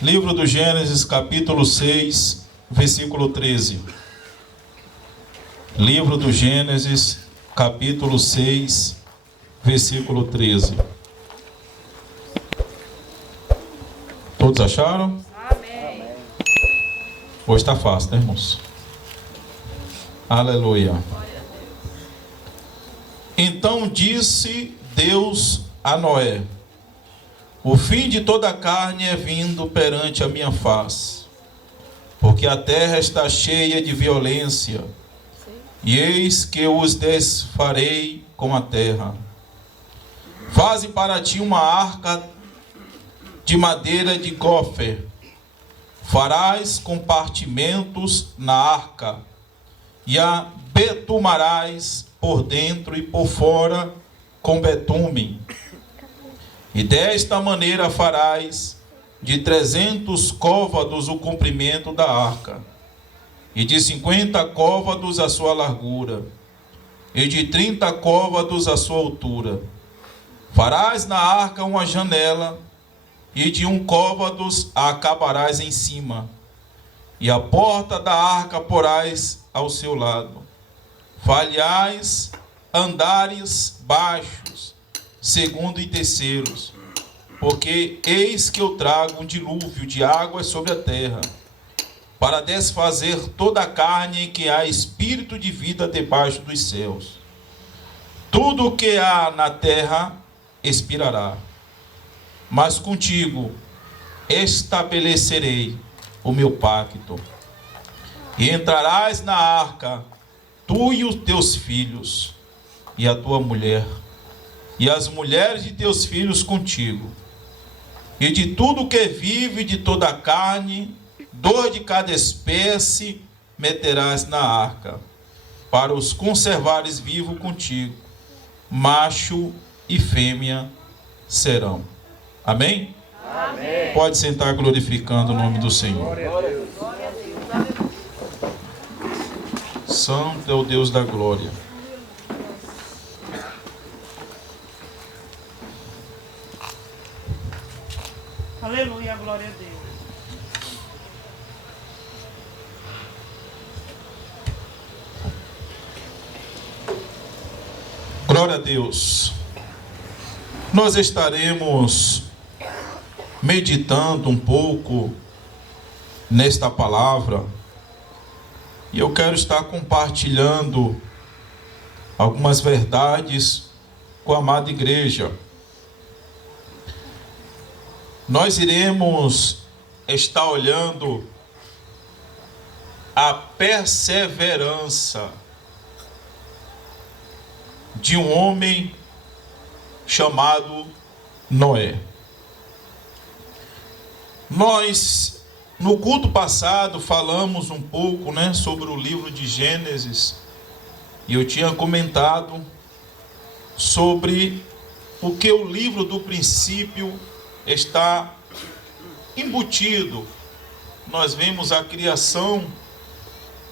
Livro do Gênesis, capítulo 6, versículo 13. Livro do Gênesis, capítulo 6, versículo 13. Todos acharam? Amém. Hoje está fácil, né, irmãos? Aleluia. Então disse Deus a Noé: o fim de toda a carne é vindo perante a minha face, porque a terra está cheia de violência, e eis que eu os desfarei com a terra. Faze para ti uma arca de madeira de gofer. Farás compartimentos na arca, e a betumarás por dentro e por fora com betume. E desta maneira farás de 300 côvados o comprimento da arca, e de 50 côvados a sua largura, e de 30 côvados a sua altura. Farás na arca uma janela, e de 1 côvados a acabarás em cima, e a porta da arca porás ao seu lado. Falhais andares baixos, segundo e terceiros, porque eis que eu trago um dilúvio de águas sobre a terra, para desfazer toda a carne em que há espírito de vida debaixo dos céus. Tudo o que há na terra expirará, mas contigo estabelecerei o meu pacto, e entrarás na arca, tu e os teus filhos, e a tua mulher, e as mulheres de teus filhos contigo, e de tudo que vive de toda a carne, 2 de cada espécie meterás na arca, para os conservares vivos contigo, macho e fêmea serão. Amém? Amém. Pode sentar glorificando o nome do Senhor. Santo é o Deus da glória. Aleluia, glória a Deus. Glória a Deus. Nós estaremos meditando um pouco nesta palavra, e eu quero estar compartilhando algumas verdades com a amada igreja. Nós iremos estar olhando a perseverança de um homem chamado Noé. Nós, no culto passado, falamos um pouco, sobre o livro de Gênesis, e eu tinha comentado sobre o que o livro do princípio está embutido. Nós vemos a criação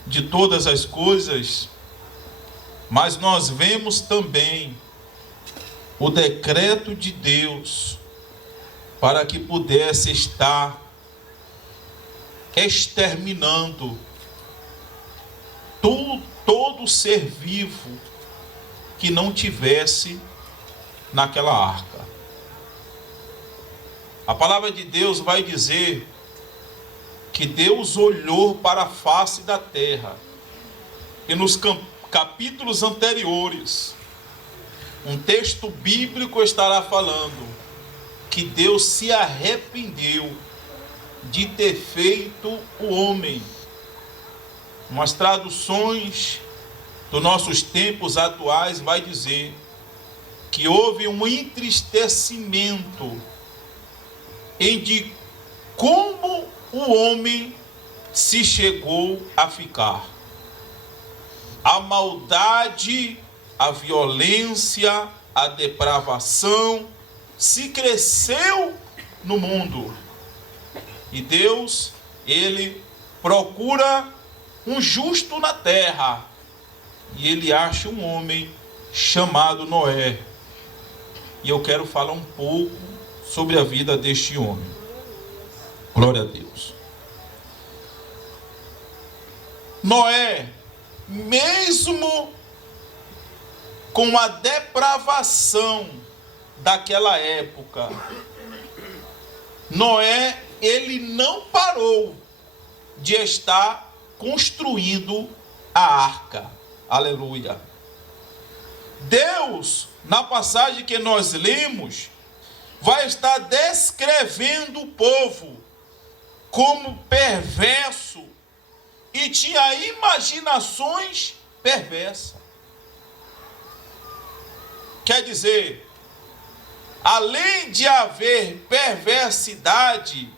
de todas as coisas, mas nós vemos também o decreto de Deus para que pudesse estar exterminando todo ser vivo que não tivesse naquela arca. A palavra de Deus vai dizer que Deus olhou para a face da terra, e nos capítulos anteriores, um texto bíblico estará falando que Deus se arrependeu de ter feito o homem. Umas traduções dos nossos tempos atuais vai dizer que houve um entristecimento em de como o homem se chegou a ficar. A maldade, a violência, a depravação se cresceu no mundo. E Deus, Ele procura um justo na terra, e Ele acha um homem chamado Noé. E eu quero falar um pouco sobre a vida deste homem. Glória a Deus. Noé, mesmo com a depravação daquela época, Noé, ele não parou de estar construindo a arca. Aleluia. Deus, na passagem que nós lemos, vai estar descrevendo o povo como perverso e tinha imaginações perversas. Quer dizer, além de haver perversidade,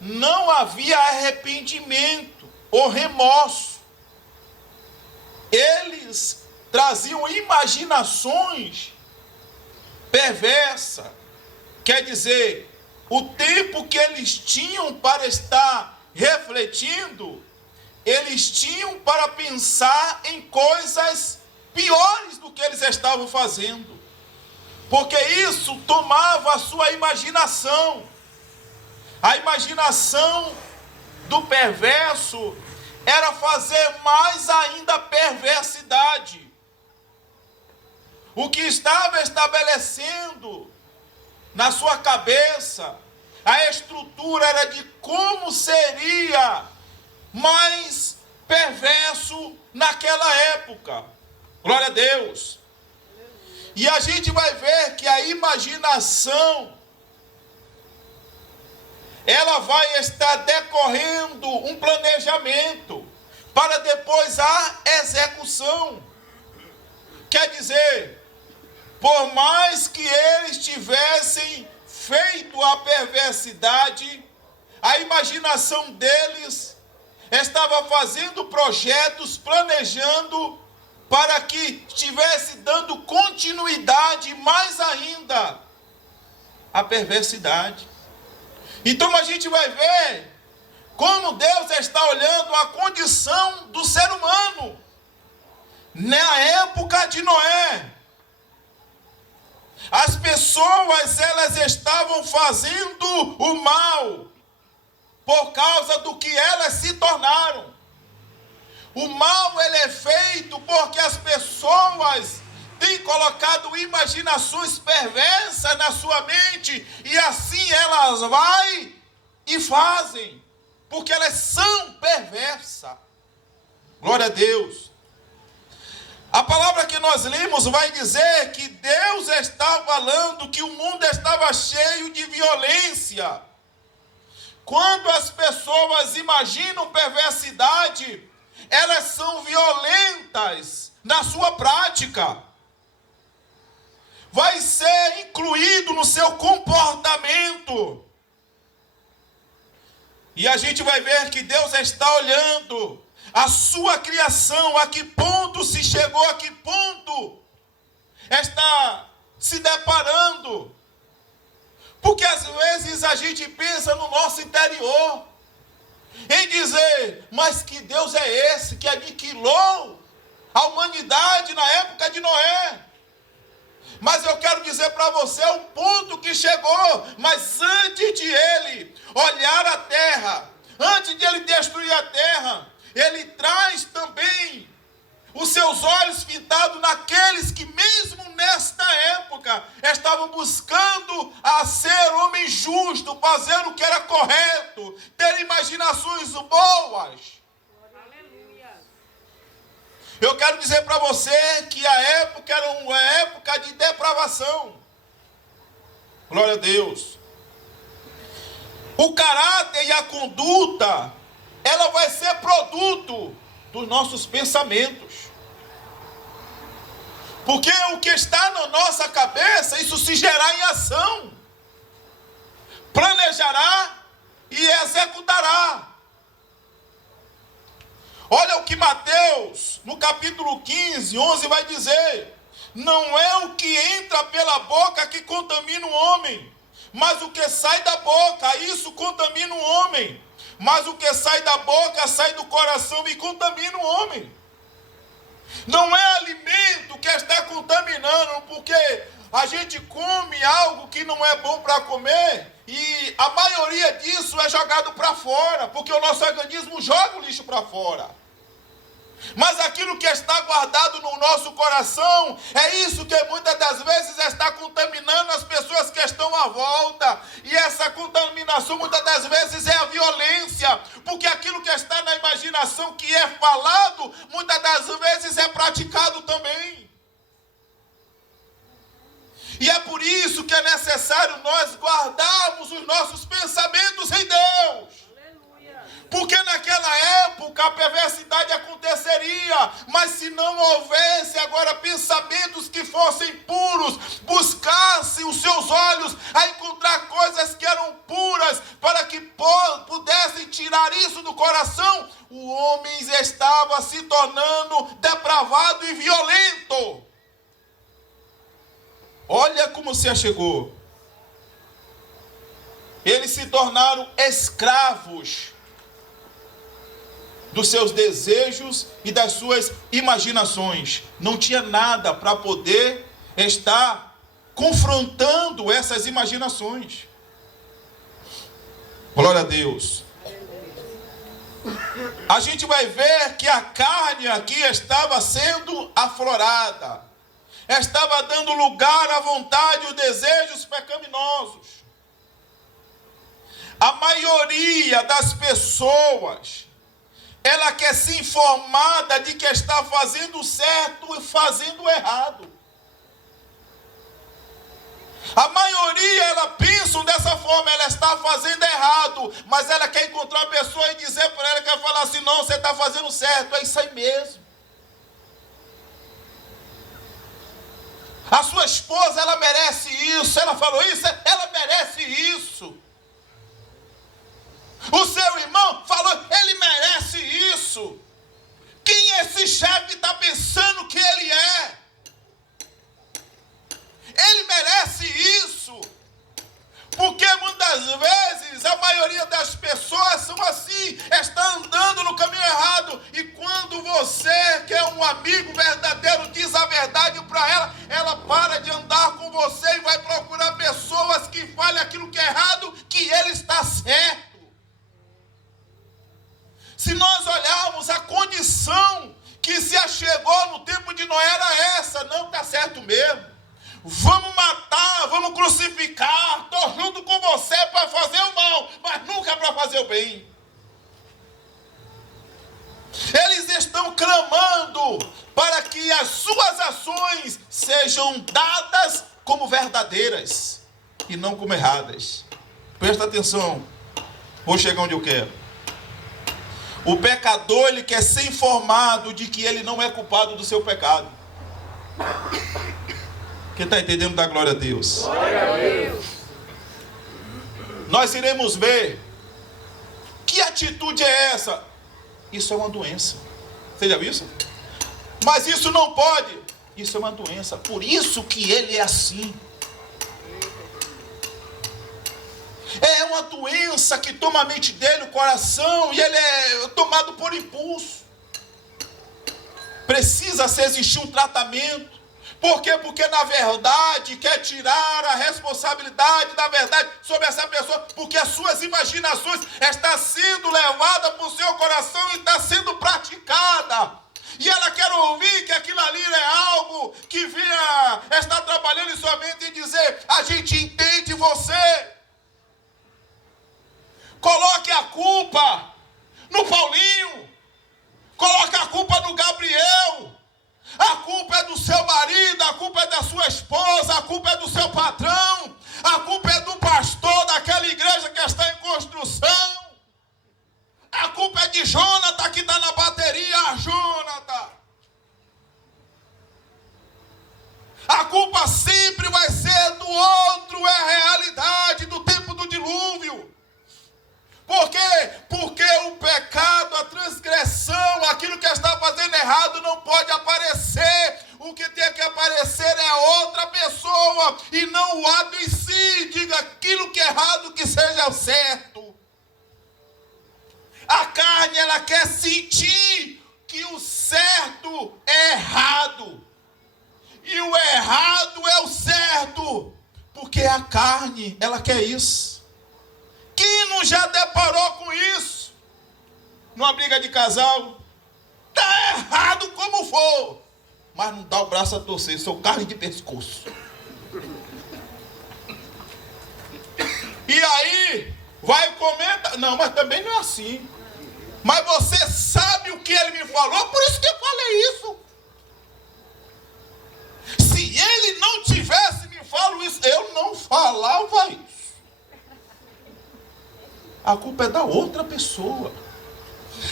não havia arrependimento ou remorso. Eles traziam imaginações perversas. Quer dizer, o tempo que eles tinham para estar refletindo, eles tinham para pensar em coisas piores do que eles estavam fazendo. Porque isso tomava a sua imaginação. A imaginação do perverso era fazer mais ainda perversidade. O que estava estabelecendo na sua cabeça, a estrutura era de como seria mais perverso naquela época. Glória a Deus. E a gente vai ver que a imaginação, ela vai estar decorrendo um planejamento para depois a execução. Quer dizer, por mais que eles tivessem feito a perversidade, a imaginação deles estava fazendo projetos, planejando para que estivesse dando continuidade mais ainda à perversidade. Então a gente vai ver como Deus está olhando a condição do ser humano na época de Noé. As pessoas, elas estavam fazendo o mal por causa do que elas se tornaram. O mal, ele é feito porque as pessoas têm colocado imaginações perversas na sua mente e assim elas vão e fazem, porque elas são perversas. Glória a Deus. A palavra que nós lemos vai dizer que Deus está falando que o mundo estava cheio de violência. Quando as pessoas imaginam perversidade, elas são violentas na sua prática. Vai ser incluído no seu comportamento. E a gente vai ver que Deus está olhando a sua criação, a que ponto se chegou, a que ponto está se deparando. Porque às vezes a gente pensa no nosso interior, em dizer, mas que Deus é esse que aniquilou a humanidade na época de Noé? Mas eu quero dizer para você o ponto que chegou. Mas antes de ele olhar a terra, antes de ele destruir a terra, ele traz também os seus olhos fintados naqueles que mesmo nesta época estavam buscando a ser homem justo, fazer o que era correto, ter imaginações boas. Aleluia. Eu quero dizer para você que a época era uma época de depravação. Glória a Deus. O caráter e a conduta, ela vai ser produto dos nossos pensamentos. Porque o que está na nossa cabeça, isso se gerar em ação. Planejará e executará. Olha o que Mateus, no capítulo 15, 11, vai dizer. Não é o que entra pela boca que contamina o homem, mas o que sai da boca, isso contamina o homem. Mas o que sai da boca, sai do coração e contamina o homem. Não é alimento que está contaminando, porque a gente come algo que não é bom para comer, e a maioria disso é jogado jogado para fora, porque o nosso organismo joga o lixo para fora. Mas aquilo que está guardado no nosso coração, é isso que muitas das vezes está contaminando as pessoas que estão à volta. E essa contaminação muitas das vezes é a violência, porque aquilo que está na imaginação, que é falado, muitas das vezes é praticado também. E é por isso que é necessário nós guardarmos os nossos pensamentos em Deus. Porque naquela época a perversidade aconteceria, mas se não houvesse agora pensamentos que fossem puros, buscasse os seus olhos a encontrar coisas que eram puras, para que pudessem tirar isso do coração, o homem estava se tornando depravado e violento. Olha como se achegou. Eles se tornaram escravos dos seus desejos e das suas imaginações. Não tinha nada para poder estar confrontando essas imaginações. Glória a Deus. A gente vai ver que a carne aqui estava sendo aflorada. Estava dando lugar à vontade e os desejos pecaminosos. A maioria das pessoas, ela quer ser informada de que está fazendo certo e fazendo errado. A maioria, ela pensa dessa forma, ela está fazendo errado, mas ela quer encontrar a pessoa e dizer para ela, quer falar assim, não, você está fazendo certo, é isso aí mesmo. A sua esposa, ela merece isso, ela falou isso, ela merece isso. O seu irmão falou, ele merece isso. Quem esse chefe está pensando que ele é? Ele merece isso. Porque muitas vezes a maioria das pessoas são assim, está andando no caminho errado. E quando você, que é um amigo verdadeiro, diz a verdade para ela, ela para de andar com você e vai procurar pessoas que falem aquilo que é errado, que ele está certo. Se nós olharmos a condição que se achegou no tempo de Noé era essa, não está certo mesmo. Vamos matar, vamos crucificar, estou junto com você para fazer o mal, mas nunca para fazer o bem. Eles estão clamando para que as suas ações sejam dadas como verdadeiras e não como erradas. Presta atenção, vou chegar onde eu quero. O pecador, ele quer ser informado de que ele não é culpado do seu pecado. Quem está entendendo, dá glória a Deus. Glória a Deus. Nós iremos ver que atitude é essa. Isso é uma doença. Você já viu isso? Mas isso não pode. Isso é uma doença. Por isso que ele é assim. É uma doença que toma a mente dele, o coração, e ele é tomado por impulso. Precisa existir um tratamento. Por quê? Porque na verdade quer tirar a responsabilidade da verdade sobre essa pessoa, porque as suas imaginações estão sendo levadas para o seu coração e está sendo praticada. E ela quer ouvir que aquilo ali é algo que está trabalhando em sua mente e dizer, a gente entende você. Coloque a culpa no Paulinho. Coloque a culpa no Gabriel. A culpa é do seu marido, a culpa é da sua esposa, a culpa é do seu patrão, a culpa é do pastor daquela igreja que está em construção. A culpa é de Jonathan que está na bateria, Jonathan. A culpa sempre vai ser do outro, é a realidade do tempo do dilúvio. Por quê? Porque o pecado, a transgressão, aquilo que está fazendo errado não pode aparecer. O que tem que aparecer é outra pessoa e não o ato em si. Diga aquilo que é errado, que seja certo. A carne, ela quer sentir que o certo é errado. E o errado é o certo. Porque a carne, ela quer isso. Quem não já deparou numa briga de casal. Está errado como for, mas não dá o braço a torcer, sou carne de pescoço. E aí, vai comentar. Não, mas também não é assim. Mas você sabe o que ele me falou, por isso que eu falei isso. Se ele não tivesse me falado isso, eu não falava isso. A culpa é da outra pessoa.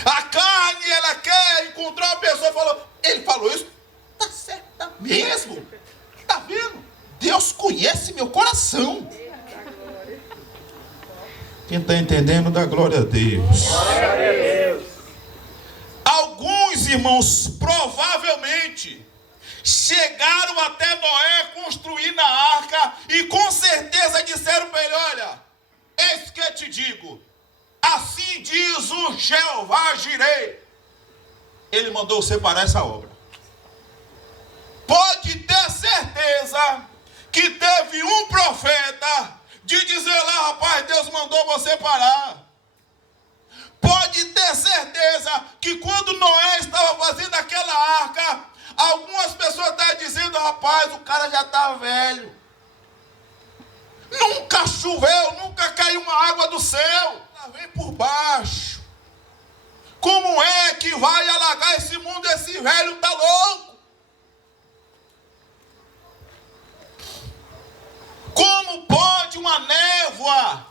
A carne, ela quer encontrar uma pessoa e falou, ele falou isso, tá certo mesmo. Tá vendo? Deus conhece meu coração. Quem está entendendo, dá glória a Deus. Glória a Deus. Alguns irmãos provavelmente chegaram até Noé construir na arca e com certeza disseram para ele, olha, eis que eu te digo, assim diz o Jeová Jireh. Ele mandou separar essa obra. Pode ter certeza que teve um profeta de dizer lá, rapaz, Deus mandou você parar. Pode ter certeza que quando Noé estava fazendo aquela arca, algumas pessoas estavam dizendo, rapaz, o cara já está velho. Nunca choveu, nunca caiu uma água do céu. Ela vem por baixo. Como é que vai alagar esse mundo? Esse velho está louco. Como pode uma névoa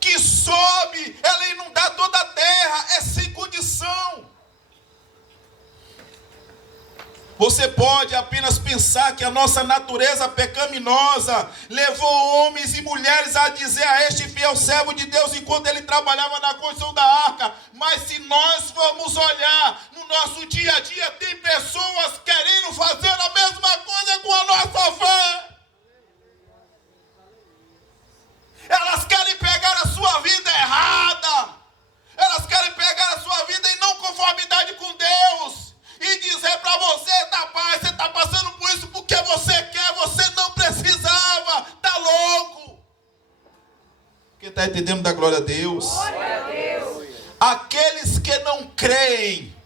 que sobe, ela inundar toda a terra? É sem condição. Você pode apenas pensar que a nossa natureza pecaminosa levou homens e mulheres a dizer a este fiel servo de Deus enquanto ele trabalhava na construção da arca. Mas se nós formos olhar no nosso dia a dia, tem pessoas querendo fazer a mesma coisa com a nossa fé. Elas querem pegar a sua vida errada. Elas querem pegar a sua vida em não conformidade com Deus. E dizer para você, rapaz, você está passando por isso porque você quer, você não precisava. Está louco. Quem está entendendo da glória a Deus? Glória a Deus. Aqueles que não creem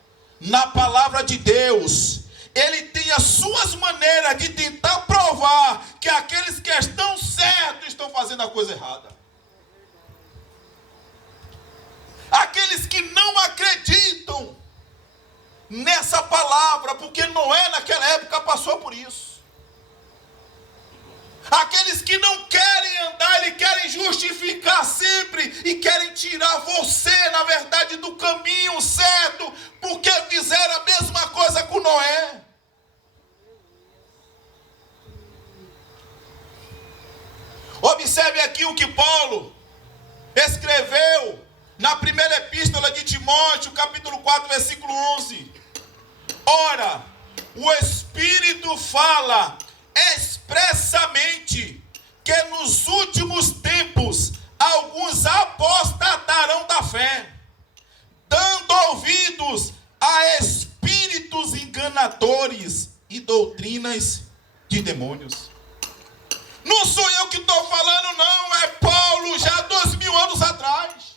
na palavra de Deus, ele tem as suas maneiras de tentar provar que aqueles que estão certos estão fazendo a coisa errada. Aqueles que não acreditam nessa palavra, porque Noé naquela época passou por isso. Aqueles que não querem andar, eles querem justificar sempre e querem tirar você, na verdade, do caminho certo, porque fizeram a mesma coisa com Noé. Observe aqui o que Paulo escreveu na primeira epístola de Timóteo, capítulo 4, versículo 11. Ora, o Espírito fala expressamente que nos últimos tempos alguns apostatarão da fé, dando ouvidos a espíritos enganadores e doutrinas de demônios. Não sou eu que estou falando, não, é Paulo já 2000 anos atrás.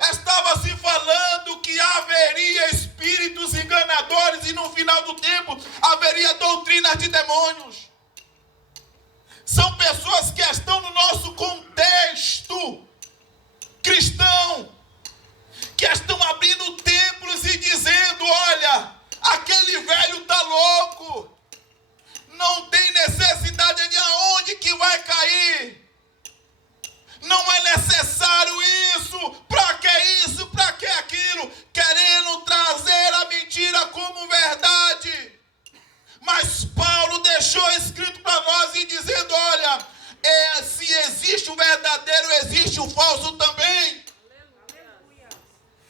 Estava se falando que haveria espíritos enganadores e no final do tempo haveria doutrinas de demônios. São pessoas que estão no nosso contexto cristão, que estão abrindo templos e dizendo, olha, aquele velho está louco, não tem necessidade de aonde que vai cair. Não é necessário isso. Para que isso? Para que aquilo? Querendo trazer a mentira como verdade. Mas Paulo deixou escrito para nós e dizendo, olha, se existe o verdadeiro, existe o falso também.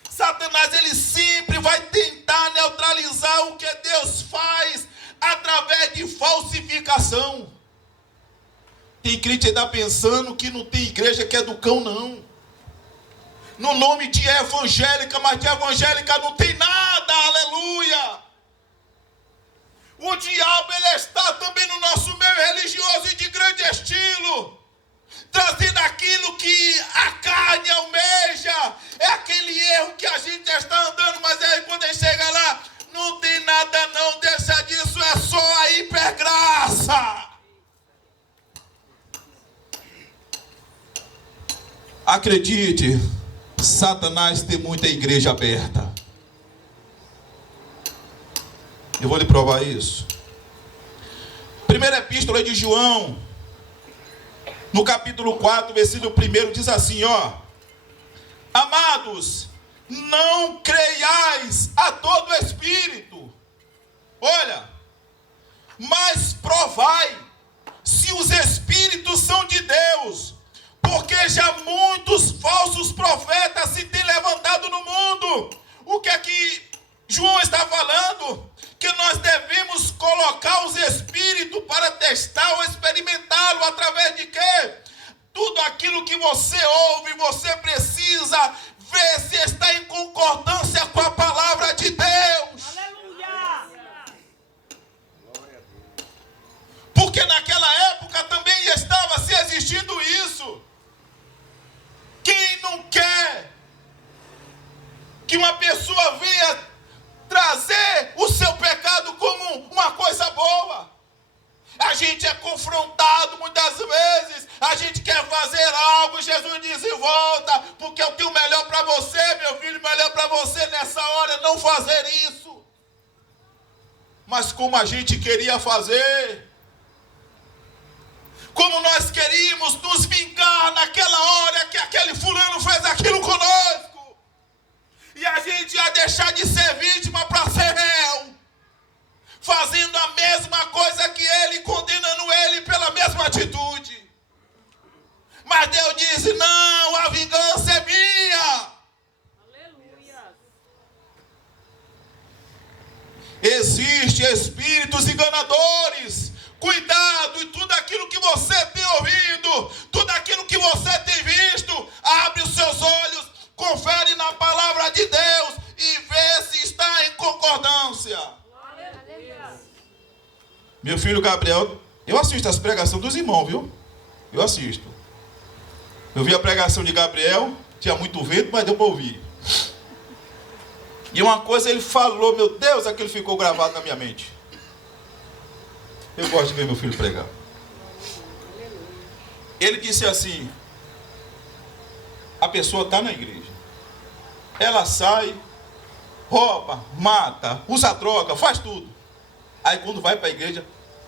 Satanás, ele sempre vai tentar neutralizar o que Deus faz através de falsificação. Tem crente que está pensando que não tem igreja que é do cão, não. No nome de evangélica, mas de evangélica não tem nada, aleluia. O diabo, ele está também no nosso meio religioso e de grande estilo, trazendo aquilo que a carne almeja. É aquele erro que a gente está acredite, Satanás tem muita igreja aberta. Eu vou lhe provar isso. Primeira epístola de João, no capítulo 4, versículo 1, diz assim, ó: amados, não creiais a todo espírito. Olha, mas provai se os espíritos são de Deus, porque já muitos falsos profetas se têm levantado no mundo. O que é que João está falando? Que nós devemos colocar os espíritos para testar ou experimentá-lo através de quê? Tudo aquilo que você ouve, você precisa ver se está em concordância com a palavra de Deus. Aleluia! Porque naquela época também estava se existindo isso. Quem não quer que uma pessoa venha trazer o seu pecado como uma coisa boa? A gente é confrontado muitas vezes, a gente quer fazer algo, Jesus diz: volta, porque eu tenho o melhor para você, meu filho, melhor para você nessa hora não fazer isso. Mas como a gente queria fazer, como nós queríamos nos vingar naquela hora que aquele fulano fez aquilo conosco, e a gente ia deixar de ser vítima para ser réu, fazendo a mesma coisa que ele, condenando ele pela mesma atitude. Mas Deus disse: não, a vingança é minha. Aleluia! Existem espíritos enganadores. Cuidado, e tudo aquilo que você tem ouvido, tudo aquilo que você tem visto, abre os seus olhos, confere na palavra de Deus e vê se está em concordância. Meu filho Gabriel, eu assisto as pregações dos irmãos, viu? Eu assisto. Eu vi a pregação de Gabriel, tinha muito vento, mas deu para ouvir. E uma coisa ele falou, meu Deus, aquilo ficou gravado na minha mente. Eu gosto de ver meu filho pregar. Ele disse assim: a pessoa está na igreja, ela sai, rouba, mata, usa droga, faz tudo. Aí quando vai para a igreja,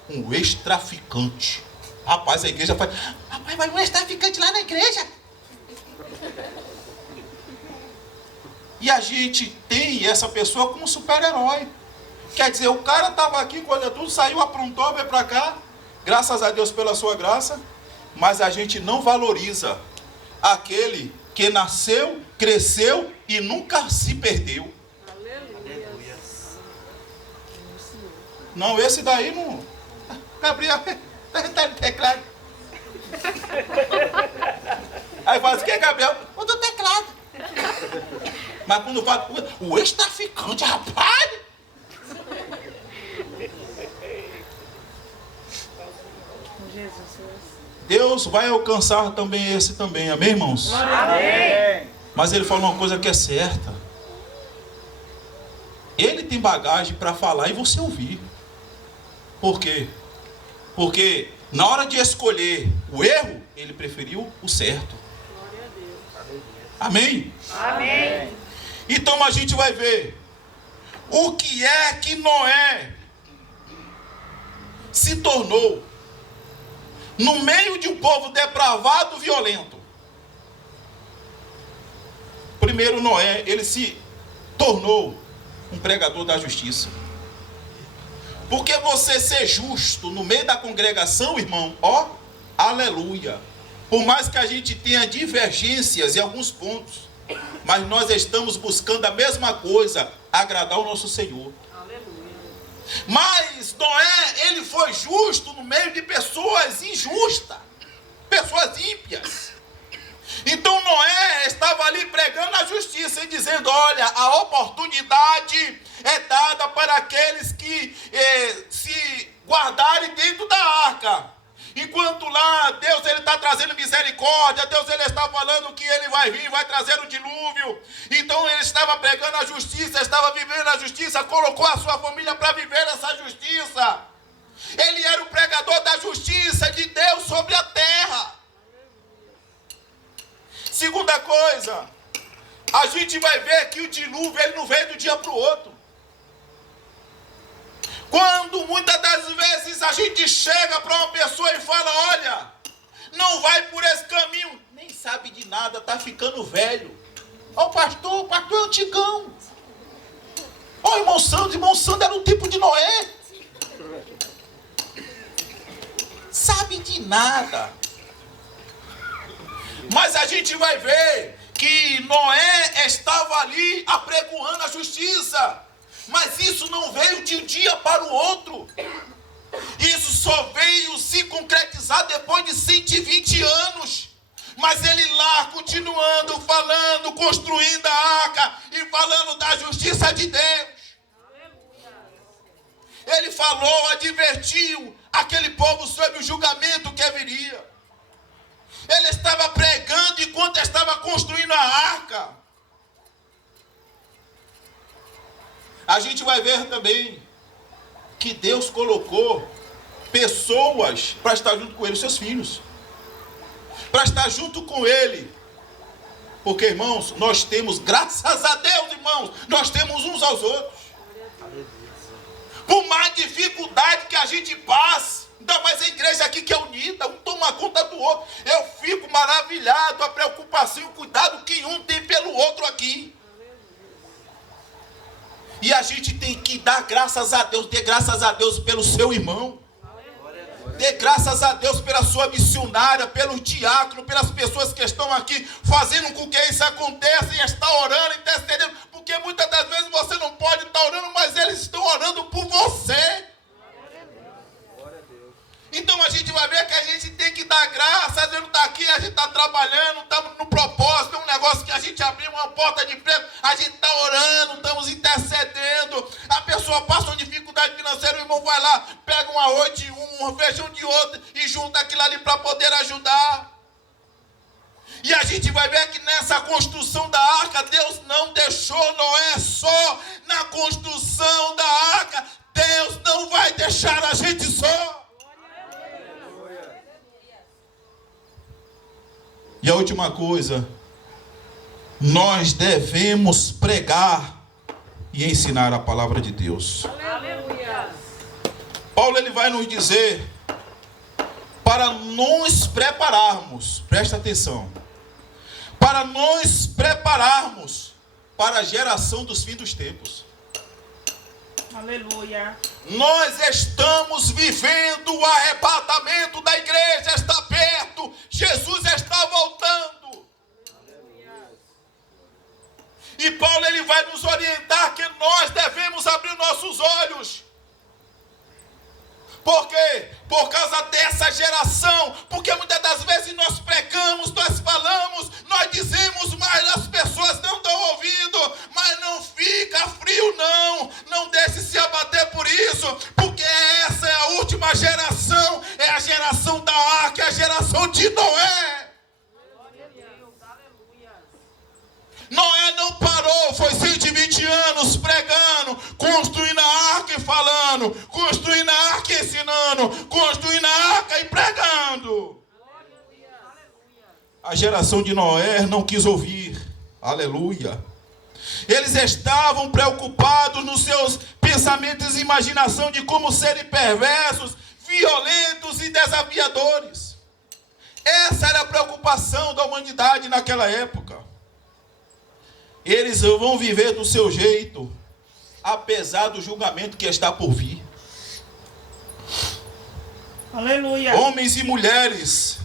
um ex-traficante. Rapaz, a igreja faz: rapaz, vai um ex-traficante lá na igreja. E a gente tem essa pessoa como super-herói. Quer dizer, o cara estava aqui quando tudo saiu, aprontou, veio para cá. Graças a Deus pela sua graça. Mas a gente não valoriza aquele que nasceu, cresceu e nunca se perdeu. Aleluia! Não, esse daí não... Gabriel, tá no teclado. Aí faz o que, Gabriel? O do teclado. Mas quando fala, o ex-traficante, rapaz... Deus vai alcançar também esse também, amém, irmãos? Amém. Mas ele fala uma coisa que é certa. Ele tem bagagem para falar e você ouvir. Por quê? Porque na hora de escolher o erro, ele preferiu o certo. Amém? Amém. Então a gente vai ver o que é que Noé se tornou no meio de um povo depravado, violento. Primeiro, Noé, ele se tornou um pregador da justiça. Porque você ser justo no meio da congregação, irmão, ó, aleluia. Por mais que a gente tenha divergências em alguns pontos, mas nós estamos buscando a mesma coisa, agradar o nosso Senhor. Mas Noé, ele foi justo no meio de pessoas injustas, pessoas ímpias. Então Noé estava ali pregando a justiça e dizendo: olha, a oportunidade é dada para aqueles que se guardarem dentro da arca. Enquanto lá Deus ele está trazendo misericórdia, Deus ele está falando que ele vai vir, vai trazer o dilúvio. Então ele estava pregando a justiça, estava vivendo a justiça, colocou a sua família para viver essa justiça. Ele era o pregador da justiça de Deus sobre a terra. Segunda coisa, a gente vai ver que o dilúvio ele não veio do dia para o outro. Quando muitas das vezes a gente chega para uma pessoa e fala, olha, não vai por esse caminho, nem sabe de nada, está ficando velho. Ó, o pastor é antigão. Ó, irmão Sandro era um tipo de Noé. Sabe de nada. Mas a gente vai ver que Noé estava ali apregoando a justiça. Mas isso não veio de um dia para o outro. Isso só veio se concretizar depois de 120 anos. Mas ele lá, continuando, falando, construindo a arca e falando da justiça de Deus. Ele falou, advertiu aquele povo sobre o julgamento que viria. Ele estava pregando enquanto estava construindo a arca. A gente vai ver também que Deus colocou pessoas para estar junto com ele, seus filhos. Para estar junto com ele. Porque, irmãos, nós temos, graças a Deus, irmãos, nós temos uns aos outros. Por mais dificuldade que a gente passa, ainda mais a igreja aqui que é unida, um toma conta do outro. Eu fico maravilhado, a preocupação e o cuidado que um tem pelo outro aqui. E a gente tem que dar graças a Deus, dê graças a Deus pelo seu irmão. Dê graças a Deus pela sua missionária, pelo diácono, pelas pessoas que estão aqui fazendo com que isso aconteça e está orando, intercedendo. Porque muitas das vezes você não pode estar orando, mas eles estão orando por você. Então a gente vai ver que a gente tem que dar graça. Deus está aqui, a gente está trabalhando, estamos no propósito, é um negócio que a gente abriu uma porta de emprego, a gente está orando, estamos intercedendo. A pessoa passa uma dificuldade financeira, o irmão vai lá, pega um arroz de um feijão de outro e junta aquilo ali para poder ajudar. E a gente vai ver que nessa construção da arca, Deus não deixou Noé só na construção da arca. Deus não vai deixar a gente só. E a última coisa, nós devemos pregar e ensinar a palavra de Deus. Aleluia. Paulo ele vai nos dizer para nos prepararmos, presta atenção, para nos prepararmos para a geração dos fins dos tempos. Aleluia. Nós estamos vivendo o arrebatamento da igreja, está perto, Jesus está voltando. E Paulo ele vai nos orientar que nós devemos abrir nossos olhos. Por quê? Por causa dessa geração. Porque muitas das vezes nós pregamos, nós falamos, nós dizemos, mas as pessoas não dão ouvido. Mas não fica frio não. Não deixe se abater por isso. Porque essa é a última geração. É a geração da arca, é a geração de Noé. Noé não parou, foi 120 anos pregando, construindo a arca e falando, construindo a arca e ensinando, construindo a arca e pregando. A geração de Noé não quis ouvir, aleluia. Eles estavam preocupados nos seus pensamentos e imaginação de como serem perversos, violentos e desafiadores. Essa era a preocupação da humanidade naquela época. Eles vão viver do seu jeito, apesar do julgamento que está por vir. Aleluia. Homens e mulheres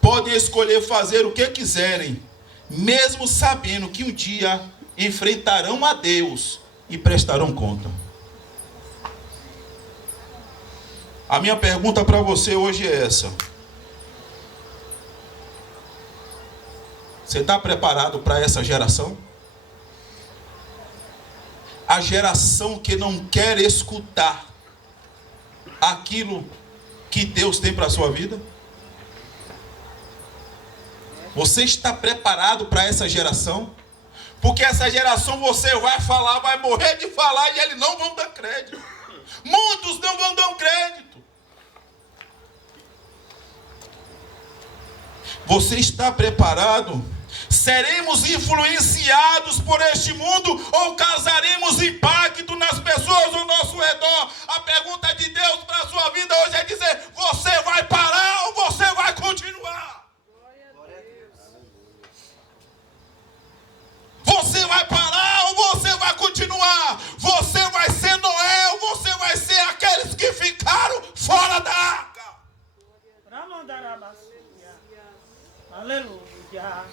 podem escolher fazer o que quiserem, mesmo sabendo que um dia enfrentarão a Deus e prestarão conta. A minha pergunta para você hoje é essa. Você está preparado para essa geração? A geração que não quer escutar aquilo que Deus tem para a sua vida? Você está preparado para essa geração? Porque essa geração você vai falar, vai morrer de falar e eles não vão dar crédito. Muitos não vão dar crédito. Você está preparado? Seremos influenciados por este mundo ou causaremos impacto nas pessoas ao nosso redor? A pergunta de Deus para a sua vida hoje é dizer: você vai parar ou você vai continuar? Você vai parar ou você vai continuar? Você vai ser Noé ou você vai ser aqueles que ficaram fora da arca? Aleluia.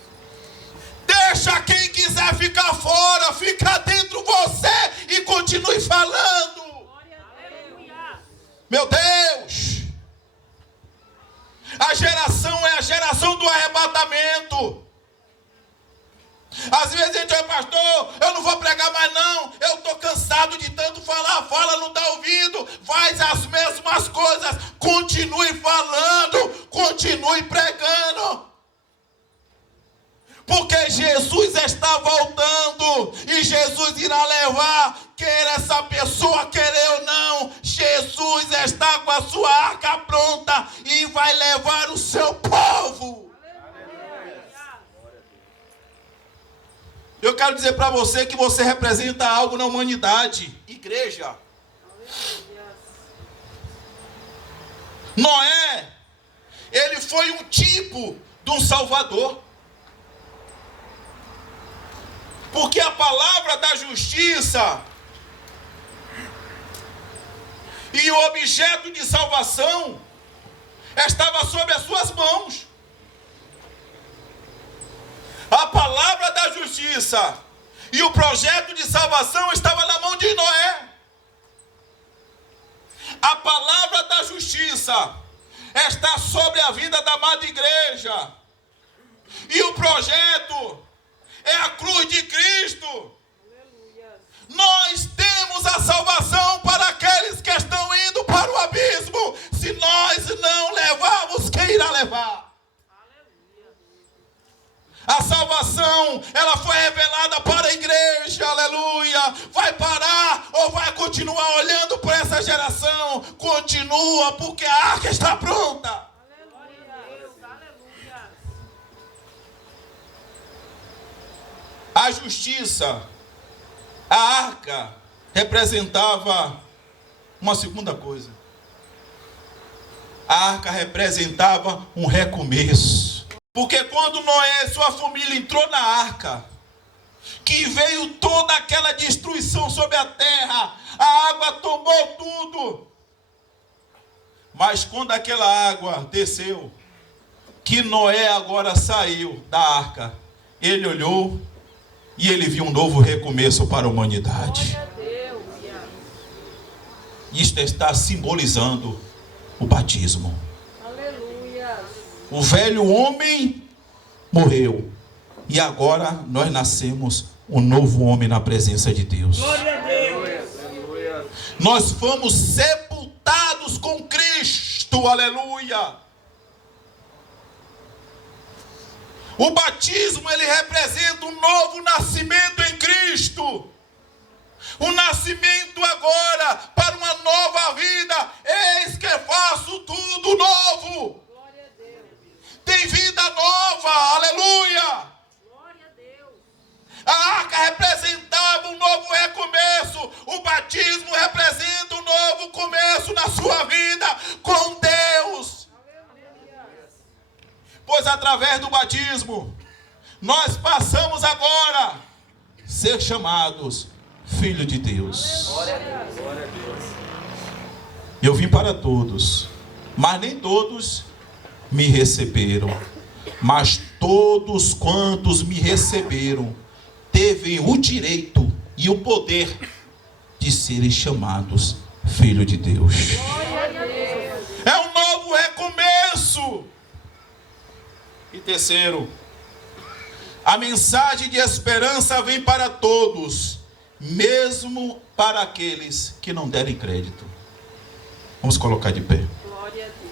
Deixa quem quiser ficar fora, fica dentro você e continue falando. Meu Deus! A geração é a geração do arrebatamento. Às vezes a gente diz: pastor, eu não vou pregar mais não, eu estou cansado de tanto falar, fala, não dá ouvido, faz as mesmas coisas, continue falando, continue pregando. Porque Jesus está voltando e Jesus irá levar, quer essa pessoa querer ou não, Jesus está com a sua arca pronta e vai levar o seu povo. Eu quero dizer para você que você representa algo na humanidade. Igreja. Noé, ele foi um tipo de um salvador. Porque a palavra da justiça e o objeto de salvação estava sob as suas mãos. A palavra da justiça e o projeto de salvação estava na mão de Noé. A palavra da justiça está sobre a vida da amada igreja. E o projeto é a cruz de Cristo. Nós temos a salvação para aqueles que estão indo para o abismo. Se nós não levarmos, quem irá levar? A salvação, ela foi revelada para a igreja, aleluia. Vai parar ou vai continuar olhando para essa geração? Continua, porque a arca está pronta. Aleluia. A justiça, a arca, representava uma segunda coisa. A arca representava um recomeço. Porque quando Noé e sua família entrou na arca, que veio toda aquela destruição sobre a terra, a água tomou tudo. Mas quando aquela água desceu, que Noé agora saiu da arca, ele olhou e ele viu um novo recomeço para a humanidade. Isto está simbolizando o batismo. O velho homem morreu. E agora nós nascemos um novo homem na presença de Deus. Glória a Deus. Nós fomos sepultados com Cristo. Aleluia. O batismo, ele representa um novo nascimento em Cristo. Um nascimento agora para uma nova vida. Eis que faço tudo novo. Tem vida nova, aleluia. Glória a Deus. A arca representava um novo recomeço. O batismo representa um novo começo na sua vida com Deus. Pois através do batismo, nós passamos agora a ser chamados filho de Deus. Glória a Deus. Glória a Deus. Eu vim para todos, mas nem todos me receberam, mas todos quantos me receberam teve o direito e o poder de serem chamados filho de Deus. É um novo recomeço. E terceiro, a mensagem de esperança vem para todos, mesmo para aqueles que não derem crédito. Vamos colocar de pé. Glória a Deus.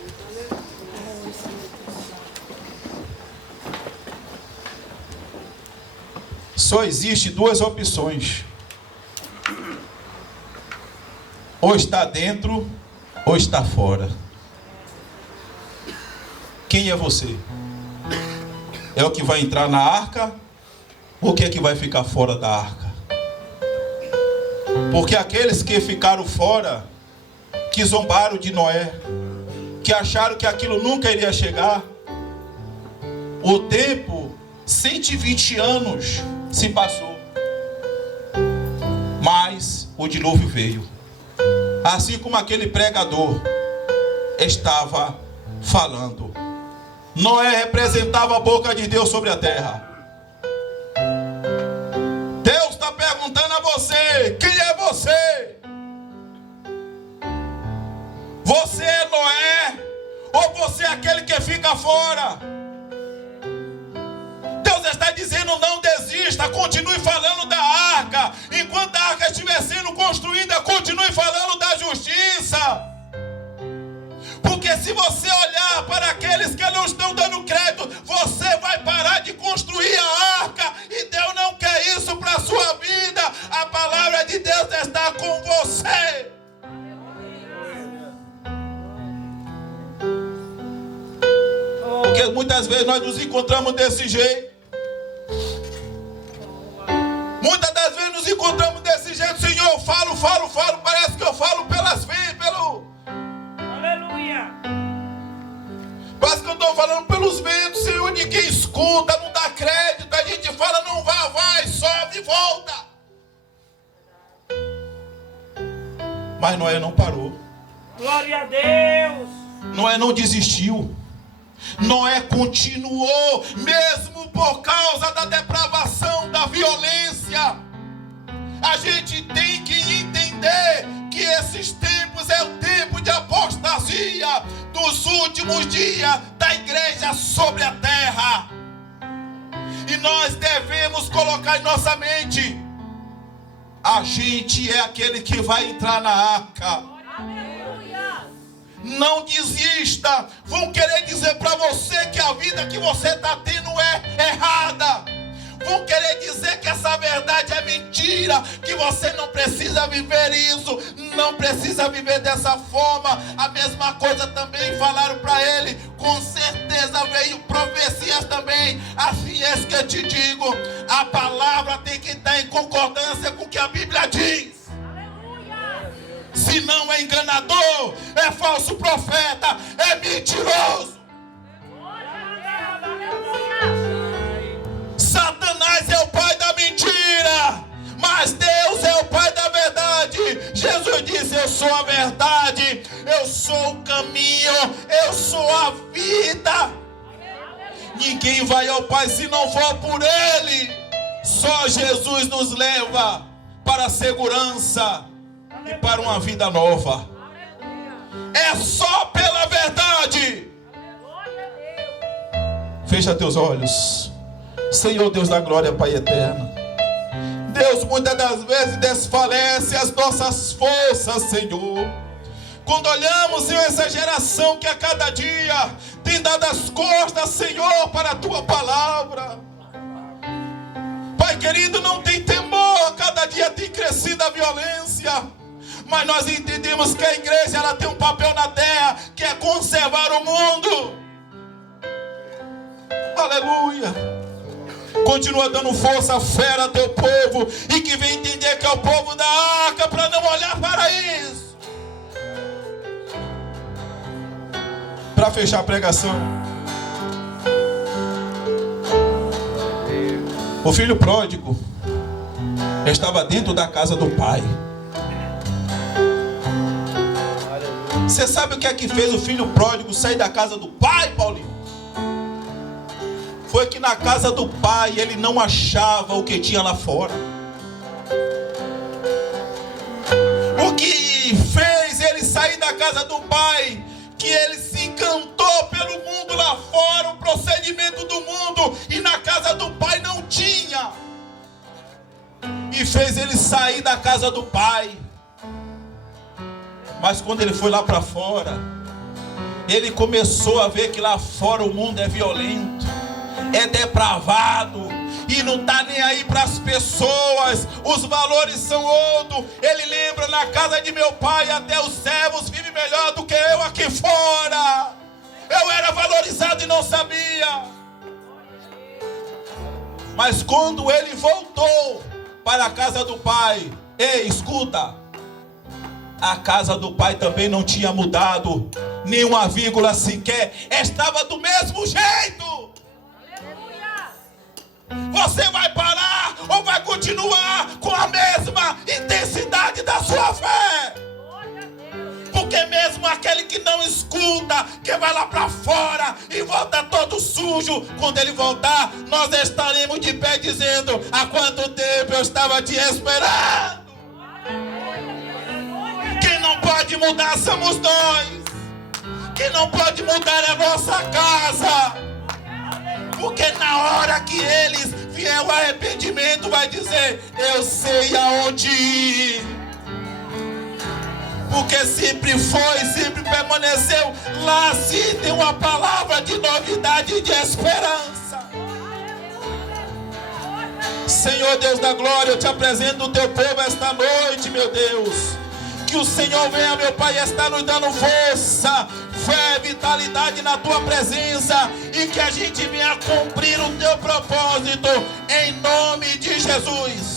Só existe duas opções: ou está dentro ou está fora. Quem é você? É o que vai entrar na arca o que é que vai ficar fora da arca? Porque aqueles que ficaram fora, que zombaram de Noé, que acharam que aquilo nunca iria chegar, o tempo, 120 anos se passou, mas o dilúvio veio, assim como aquele pregador estava falando. Noé representava a boca de Deus sobre a terra. Deus está perguntando a você: quem é você? Você é Noé? Ou você é aquele que fica fora? Deus está dizendo: não desista, continue falando da arca. Enquanto a arca estiver sendo construída, continue falando da justiça. Porque se você olhar para aqueles que não estão dando crédito, você vai parar de construir a arca. E Deus não quer isso para a sua vida. A palavra de Deus está com você. Porque muitas vezes nós nos encontramos desse jeito. Muitas das vezes nos encontramos desse jeito. Senhor, eu falo. Parece que eu falo pelas vezes, Aleluia. Parece que eu estou falando pelos ventos, Senhor. Ninguém escuta, não dá crédito. A gente fala, não vai, sobe e volta. Mas Noé não parou. Glória a Deus. Noé não desistiu. Noé continuou, mesmo por causa da depravação, da violência. A gente tem que entender que esses tempos é o tempo de apostasia dos últimos dias da igreja sobre a terra. E nós devemos colocar em nossa mente: a gente é aquele que vai entrar na arca. Não desista. Vão querer dizer para você que a vida que você está tendo é errada. Vão querer dizer que essa verdade é mentira, que você não precisa viver isso, não precisa viver dessa forma. A mesma coisa também falaram para ele. Com certeza veio profecias também. Assim é que eu te digo, a palavra tem que estar em concordância com o que a Bíblia diz. Se não é enganador, é falso profeta, é mentiroso. Satanás é o pai da mentira, mas Deus é o pai da verdade. Jesus disse: eu sou a verdade, eu sou o caminho, eu sou a vida. Ninguém vai ao Pai se não for por Ele. Só Jesus nos leva para a segurança e para uma vida nova. É só pela verdade. Fecha teus olhos. Senhor Deus da glória, Pai eterno, Deus, muitas das vezes desfalece as nossas forças, Senhor. Quando olhamos, Senhor, essa geração que a cada dia tem dado as costas, Senhor, para a Tua palavra. Pai querido, não tem temor, cada dia tem crescido a violência. Mas nós entendemos que a igreja, ela tem um papel na terra, que é conservar o mundo. Aleluia. Continua dando força, fé a teu povo, e que vem entender que é o povo da arca, para não olhar para isso. Para fechar a pregação, o filho pródigo estava dentro da casa do pai. Você sabe o que é que fez o filho pródigo sair da casa do pai, Paulinho? Foi que na casa do pai ele não achava o que tinha lá fora. O que fez ele sair da casa do pai, que ele se encantou pelo mundo lá fora, o procedimento do mundo, e na casa do pai não tinha. E fez ele sair da casa do pai. Mas quando ele foi lá para fora, ele começou a ver que lá fora o mundo é violento, é depravado, e não está nem aí para as pessoas. Os valores são outros. Ele lembra: na casa de meu pai até os servos vivem melhor do que eu aqui fora. Eu era valorizado e não sabia. Mas quando ele voltou para a casa do pai, ei, escuta, a casa do pai também não tinha mudado, nem uma vírgula sequer, estava do mesmo jeito. Você vai parar ou vai continuar com a mesma intensidade da sua fé? Porque mesmo aquele que não escuta, que vai lá para fora e volta todo sujo, quando ele voltar, nós estaremos de pé dizendo: há quanto tempo eu estava te esperando? Quem não pode mudar somos nós. Quem não pode mudar é a nossa casa. Porque na hora que eles vier o arrependimento, vai dizer: eu sei aonde ir. Porque sempre foi, sempre permaneceu. Lá sim tem uma palavra de novidade e de esperança. Senhor Deus da glória, eu te apresento o teu povo esta noite, meu Deus. Que o Senhor venha, meu Pai, está nos dando força, fé, vitalidade na tua presença, e que a gente venha cumprir o teu propósito, em nome de Jesus.